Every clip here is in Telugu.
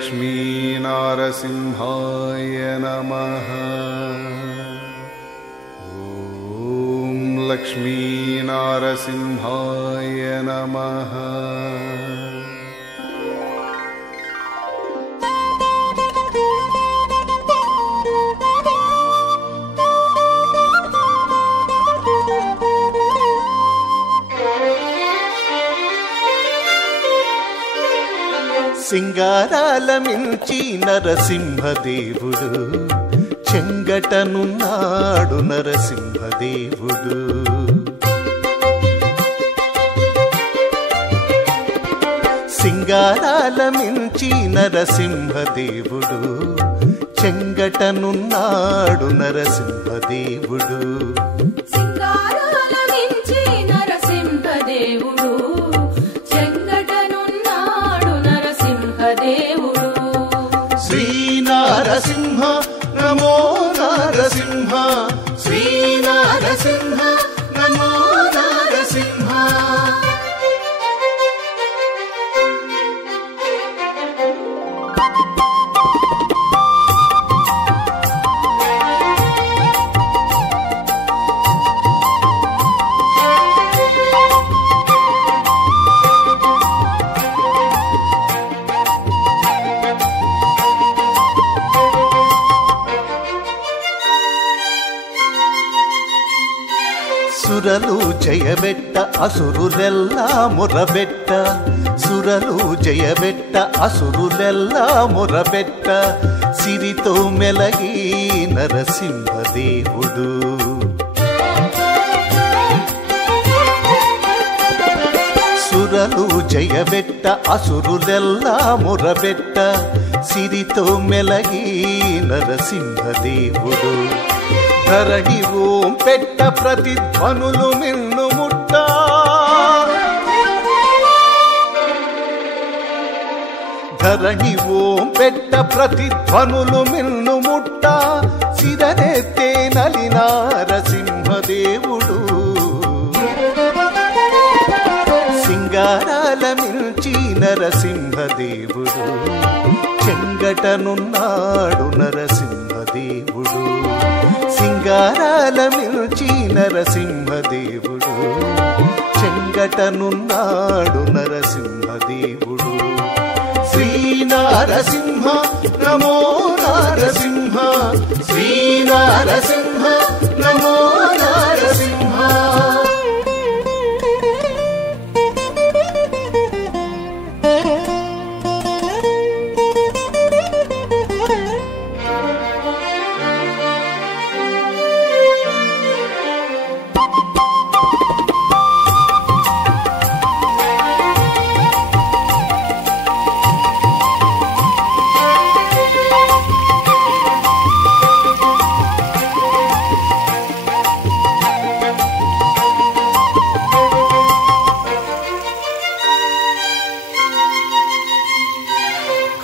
लक्ष्मीनारसिंहाय नमः। ॐ लक्ष्मीनारसिंहाय नमः। సింగారాల మించి నరసింహదేవుడు, చెంగటనున్నాడు నరసింహదేవుడు. సింగారాల మించి నరసింహదేవుడు, చెంగటనున్నాడు నరసింహదేవుడు. శ్రీ నారసింహ నమో నారసింహ, శ్రీ నారసింహ నమో నారసింహ. సురలు జయబెట్ట అసురులెల్లా మురబెట్ట, సురలు జయబెట్ట అసురులెల్లా మురబెట్ట, సిరితో మెలగి నరసింహదేవుడు. సురలు జయబెట్ట అసురులెల్లా మురబెట్ట, సిరితో మెలగి నరసింహదేవుడు. ధరణి ఓం పెట్ట ప్రతిధ్వనులు మిన్ను ముట్ట, ధరణి ఓం పెట్ట ప్రతిధ్వనులు మిన్ను ముట్ట, సిరనెత్తే నలి నారసింహదేవుడు. సింగారాల మించి నరసింహదేవుడు, చెంగటనున్నాడు నరసింహదేవుడు. సింగారాల మించి నరసింహదేవుడు, చెంగటనున్నాడు నరసింహదేవుడు. శ్రీ నారసింహ నమో నారసింహ, శ్రీ నారసింహ నమో నారసింహ.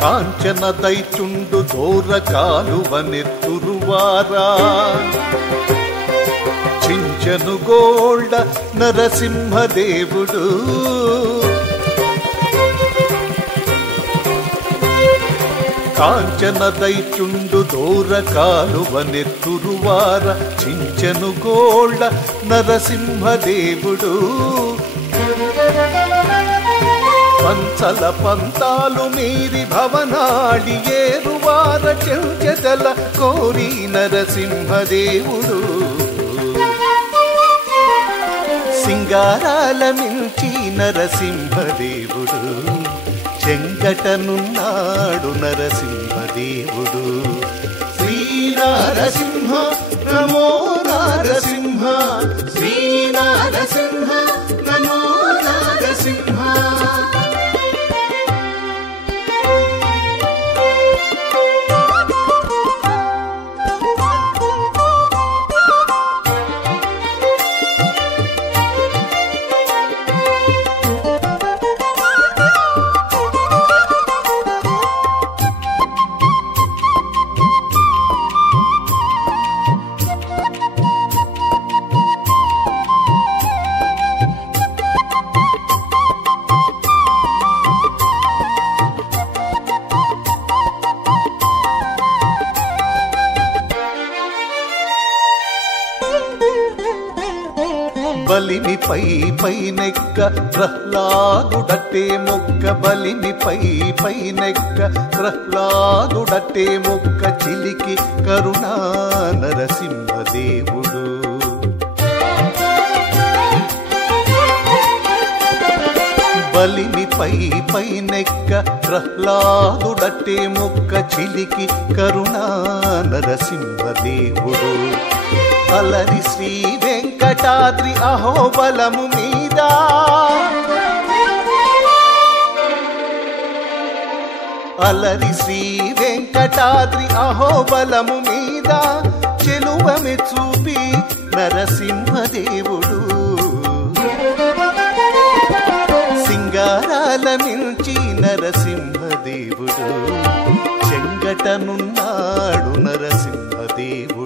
కాంచన దైచుండు దూర కాలువనెత్తురువారా, చించను గోల్డ నరసింహదేవుడు. కాంచన దైచుండు దూర కాలువనెత్తురువార, చించను గోల్డ నరసింహదేవుడు. పంచల పంతాలు మీరి భవనాడి ఏరువార, చెంచెదల కోరి నరసింహదేవుడు. సింగారాల మించి నరసింహదేవుడు, చెంగటనున్నాడు నరసింహదేవుడు. శ్రీ నారసింహ నమో నారసింహ, శ్రీ నారసింహ నమో నారసింహ. బలిమిపై పైనెక్క ప్రహ్లాదుడట్టే మొక్క బలిమిపై పైనెక్క ప్రహ్లాదుడట్టే మొక్క చిలికి కరుణా నరసింహదేవుడు బలిమిపై పైనెక్క ప్రహ్లాదుడట్టే మొక్క చిలికి కరుణా నరసింహదేవుడు అలరి శ్రీ వెంకటాద్రి అహోబలము మీద అలరి శ్రీ వెంకటాద్రి అహోబలము మీద చెలువమె చూపి నరసింహదేవుడు సింగారాల మించి నరసింహదేవుడు చెంగటనున్నాడు నరసింహదేవుడు